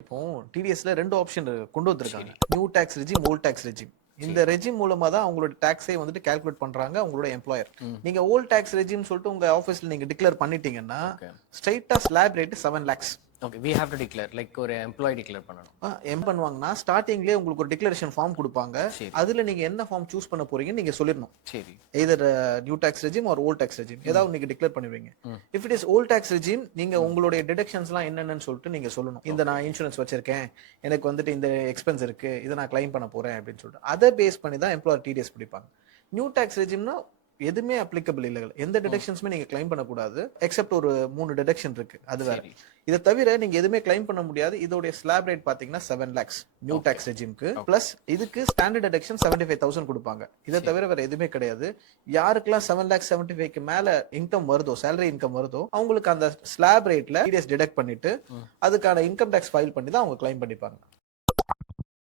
இப்போ டிடிஎஸ்ல 2 ஆப்ஷன் கொண்டு வந்திருக்காங்க. New tax regime, old tax regime. இந்த ரெஜிம் மூலமா தான் அவங்களோட டாக்ஸே வந்துட்டு கால்குலேட் பண்றாங்க உங்களோட எம்ப்ளாயர். நீங்க ஓல்ட் டாக்ஸ் ரெஜிம் சொல்லிட்டு உங்க ஆபீஸ்ல நீங்க டிக்ளேர் பண்ணிட்டீங்கன்னா ஸ்ட்ரைட்டா slab rate 7 lakhs. Okay, we have to declare like ஒரு எம்ப்ளாயி டிக்ளேர் பண்ணனும். எம் பண்ணுவாங்கன்னா ஸ்டார்டிங்லயே உங்களுக்கு ஒரு டிக்ளரேஷன் ஃபார்ம் கொடுப்பாங்க. அதுல நீங்க என்ன ஃபார்ம் சூஸ் பண்ண போறீங்க நீங்க சொல்லிரணும். சரி. Either new tax regime or old tax regime ஏதாவது நீங்க டிக்ளேர் பண்ணுவீங்க. If it is old tax regime நீங்க உங்களுடைய டிடக்ஷன்ஸ்லாம் என்னென்னு சொல்லிட்டு நீங்க சொல்லணும். இந்த நான் இன்சூரன்ஸ் வச்சிருக்கேன், எனக்கு வந்துட்டு இந்த எக்ஸ்பென்ஸ் இருக்கு, இதை நான் கிளைம் பண்ண போறேன் அப்படின்னு சொல்லிட்டு அதை பேஸ் பண்ணி தான் எம்ப்ளாயர் டிடிஎஸ் பிடிப்பாங்க. நியூ டாக்ஸ் ரெஜிம்னா எதுவுமே அப்ளிகபிள் இல்லை, எந்த டிடக்ஷன்ஸுமே நீங்க கிளைம் பண்ணக்கூடாது எக்ஸப்ட் ஒரு 3 டிடக்ஷன் இருக்கு, அது வேற. இதை தவிர நீங்க எதுவுமே கிளைம் பண்ண முடியாது. இதோட ஸ்லாப் ரேட் பாத்தீங்கன்னா 7 lakhs நியூ டாக்ஸ் ரெஜிம்க்கு. பிளஸ் இதுக்கு ஸ்டாண்டர்ட் டிடக்ஷன் 75,000 கொடுப்பாங்க. இதை தவிர வேற எதுவுமே கிடையாது. யாருக்கெல்லாம் 7,75,000 மேல இன்கம் வருதோ, சேலரி இன்கம் வருதோ, அவங்களுக்கு அந்த ஸ்லாப் ரேட்ல டிடிஎஸ் டிடக்ட் பண்ணிட்டு அதுக்கான இன்கம் டாக்ஸ் ஃபைல் பண்ணி தான் அவங்க கிளைம் பண்ணிப்பாங்க.